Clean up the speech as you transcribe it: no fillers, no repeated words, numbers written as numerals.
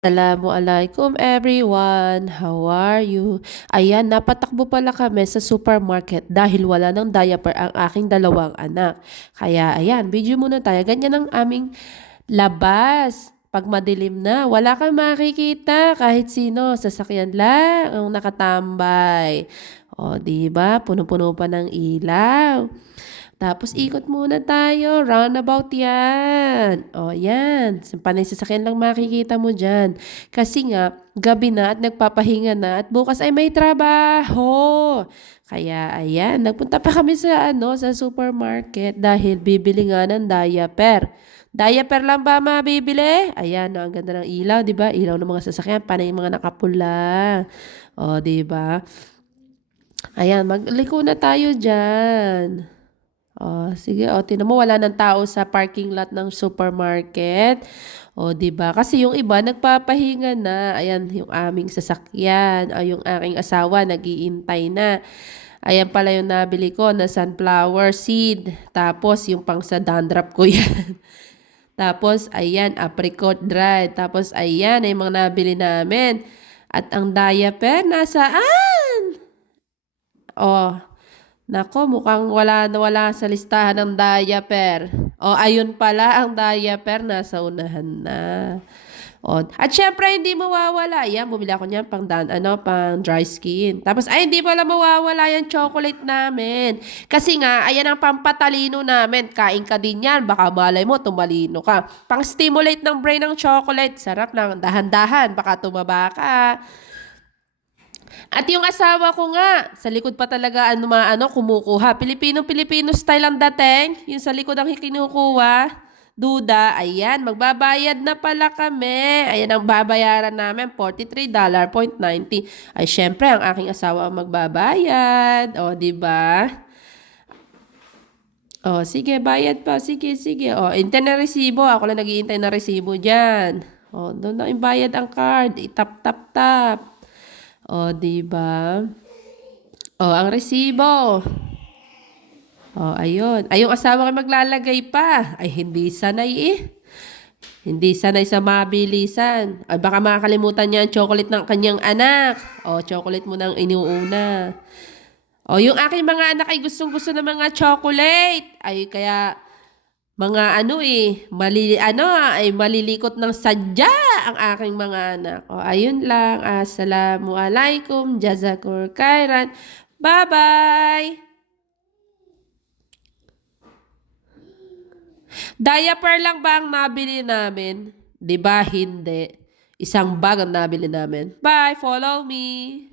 Assalamualaikum everyone, how are you? Ayan, napatakbo pala kami sa supermarket dahil wala ng diaper ang aking dalawang anak. Kaya ayan, video muna tayo. Ganyan ang aming labas. Pag madilim na, wala kang makikita kahit sino. Sasakyan lang ang nakatambay. O, di ba? Puno-puno pa ng ilaw. Tapos ikot muna tayo, roundabout yan. O yan, panay sasakyan lang makikita mo dyan. Kasi nga, gabi na at nagpapahinga na at bukas ay may trabaho. Kaya ayan, nagpunta pa kami sa supermarket dahil bibili nga ng diaper. Diaper lang ba mabibili? Ayan, ang ganda ng ilaw, di ba? Ilaw ng mga sasakyan, panay yung mga nakapula. O, di ba? Ayan, magliko na tayo dyan. Oh, sige. O, tinan mo, wala ng tao sa parking lot ng supermarket. O, di ba? Kasi yung iba, nagpapahinga na. Ayan, yung aming sasakyan. O, yung aking asawa, nag-iintay na. Ayan pala yung nabili ko na sunflower seed. Tapos, yung pang sa dandruff ko yan. Tapos, ayan, apricot dry. Tapos, ayan, ay mga nabili namin. At ang diaper, nasaan? Oh, nako, mukhang wala na wala sa listahan ng diaper. O, ayun pala ang diaper, nasa unahan na. O, at syempre, hindi mawawala. Yan, bumili ako niyan pang dry skin. Tapos, ay, hindi pala mawawala yung chocolate namin. Kasi nga, ayan ang pampatalino namin. Kain ka din yan. Baka malay mo, tumalino ka. Pang-stimulate ng brain ng chocolate. Sarap lang. Dahan-dahan. Baka tumaba ka. At yung asawa ko nga, sa likod pa talaga kumukuha. Pilipino-Pilipino style ang dating. Yung sa likod ang kinukuha. Duda, ayan, magbabayad na pala kami. Ayan ang babayaran namin, $43.90. Ay, syempre, ang aking asawa ang magbabayad. O, di ba? O, sige, bayad pa. Sige, sige. O, hintay na resibo. Ako lang naghihintay na resibo dyan. O, doon na imbayad ang card. Itap-tap-tap. O, di ba? O, ang resibo. O, ayun. Ay, yung asawa ko maglalagay pa. Ay, hindi sanay eh. Hindi sanay sa mabilisan. Ay, baka makakalimutan niya ang chocolate ng kanyang anak. O, chocolate mo nang inuuna. O, yung aking mga anak ay gustong-gusto ng mga chocolate. Ay, kaya mga ay malilikot ng sadya ang aking mga anak. O, ayun lang. Assalamualaikum. Jazakur khairan. Bye-bye. Diaper lang ba ang nabili namin? 'Di ba hindi? Isang bag ang nabili namin. Bye, follow me.